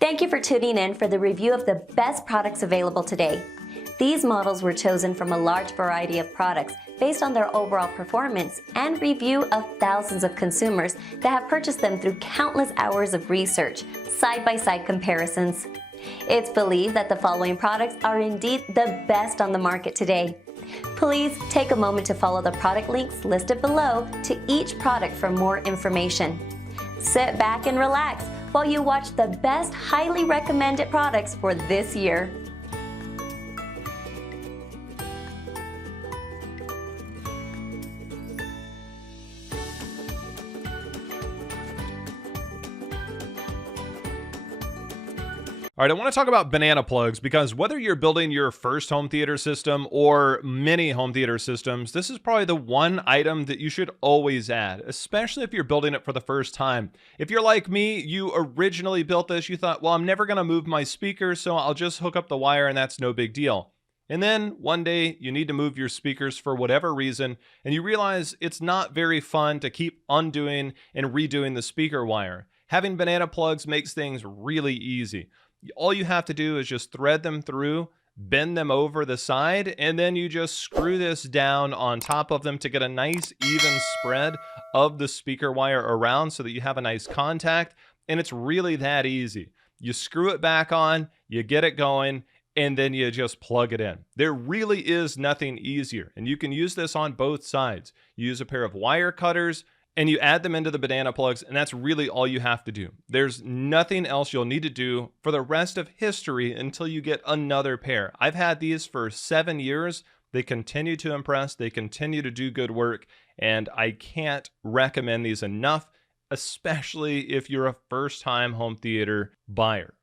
Thank you for tuning in for the review of the best products available today. These models were chosen from a large variety of products based on their overall performance and review of thousands of consumers that have purchased them through countless hours of research, side-by-side comparisons. It's believed that the following products are indeed the best on the market today. Please take a moment to follow the product links listed below to each product for more information. Sit back and relax while you watch the best highly recommended products for this year. All right, I want to talk about banana plugs because whether you're building your first home theater system or many home theater systems, this is probably the one item that you should always add, especially if you're building it for the first time. If you're like me, you originally built this, you thought, well, I'm never going to move my speakers, so I'll just hook up the wire and that's no big deal. And then one day you need to move your speakers for whatever reason, and you realize it's not very fun to keep undoing and redoing the speaker wire. Having banana plugs makes things really easy. All you have to do is just thread them through, bend them over the side, and then you just screw this down on top of them to get a nice even spread of the speaker wire around so that you have a nice contact. And it's really that easy. You screw it back on, you get it going, and then you just plug it in. There really is nothing easier. And you can use this on both sides. You use a pair of wire cutters, and you add them into the banana plugs, and that's really all you have to do. There's nothing else you'll need to do for the rest of history until you get another pair. I've had these for 7 years. They continue to impress. They continue to do good work, and I can't recommend these enough, especially if you're a first-time home theater buyer.